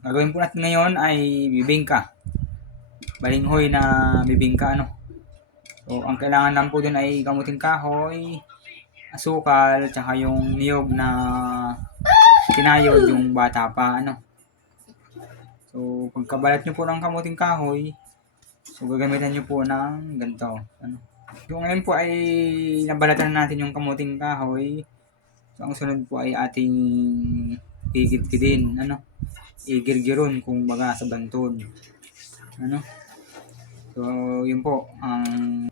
gagawin po natin ngayon ay bibingka. Balinghoy na bibingka ano. So, ang kailangan lang po dun ay kamuting kahoy, asukal, tsaka yung niyog na tinayod yung bata pa ano. So, pagkabalat nyo po ng kamuting kahoy, so gagamitan nyo po ng ganito. Ano. Yung ngayon po ay nabalatan na natin yung kamuting kahoy. So, ang sunod po ay ating igid-gidin, ano, igirgiron kung baga sa banton. Ano? So, yun po, ang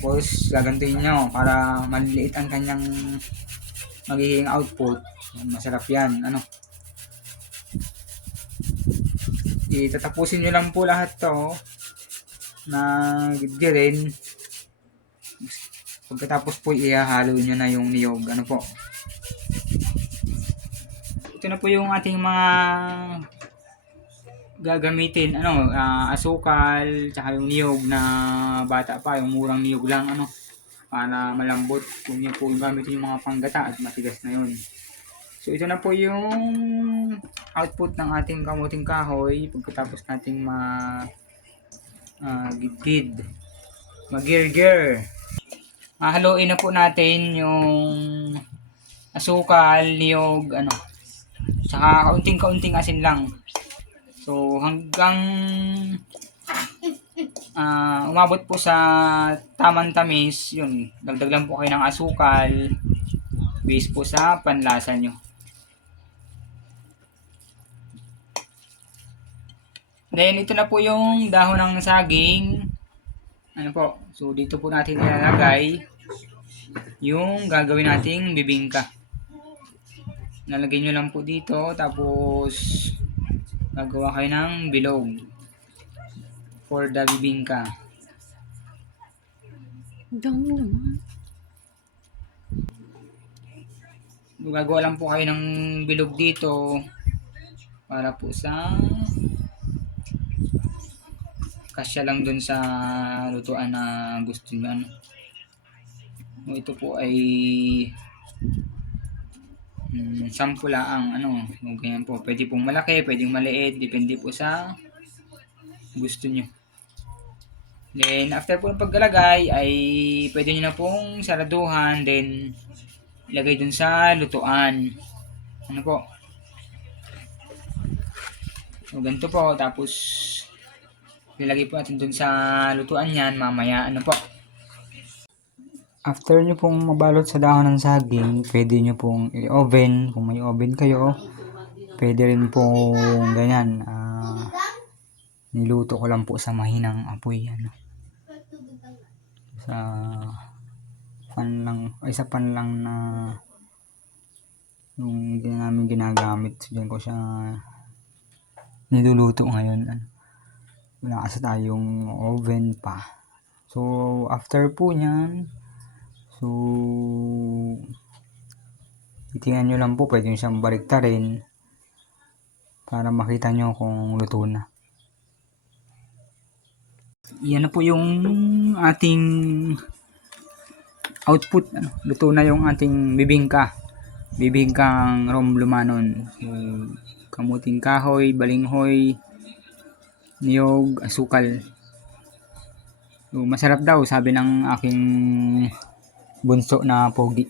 tapos gagantuin nyo para maliliit ang kanyang magiging output. Masarap yan, ano. Itatapusin nyo lang po lahat to na gidgirin. Pagkatapos po ihahalo nyo na yung niyog, ano po. Ito na po yung ating mga gagamitin, ano, ah, asukal, tsaka yung niyog na bata pa, yung murang niyog lang, ano, para malambot. Kung yun po yung gamitin yung mga panggata at matigas na yun. So, ito na po yung output ng ating kamuting kahoy pagkatapos nating ma ah, gidgid, magirgir. Hahaluin na po natin yung asukal, niyog, ano, Tsaka kaunting-kaunting asin lang. So hanggang ah umabot po sa tamang tamis, yun, dagdag lang po kayo ng asukal based po sa panlasa nyo. Then ito na po yung dahon ng saging. Ano po? So dito po natin ilalagay yung gagawin nating bibingka lalagay nyo lang po dito tapos gagawa kayo ng bilog for the bibingka Dami naman. gagawa lang po kayo ng bilog dito para po sa kasya lang dun sa lutuan na gusto nyo ano. Ito po ay mm, sample ang ano, ganyan po. Pwede pong malaki, pwedeng maliit, depende po sa gusto nyo. Then, after po ng paglalagay, ay pwede nyo na pong saraduhan, then ilagay dun sa lutuan. Ano po? So, ganito po. Tapos, ilagay po natin dun sa lutuan yan. Mamaya, ano po? After nyo pong mabalot sa dahon ng saging, pwede nyo pong i-oven. Kung may oven kayo, pwede rin pong ganyan. ah, niluto ko lang po sa mahinang apoy. Ano, sa pan lang, ay sa pan lang na yung hindi namin ginagamit. So, dyan ko siya niluluto ngayon. Ano, wala kasi tayong oven pa. So, after po niyan, so, titingnan nyo lang po, pwede nyo siyang baliktarin para makita nyo kung luto na. Yan na po yung ating output. Ano, luto na yung ating bibingka. Bibingkang rom lumanon. So, kamuting kahoy, balinghoy, niyog, asukal. So, masarap daw, sabi ng aking bunso na pogi.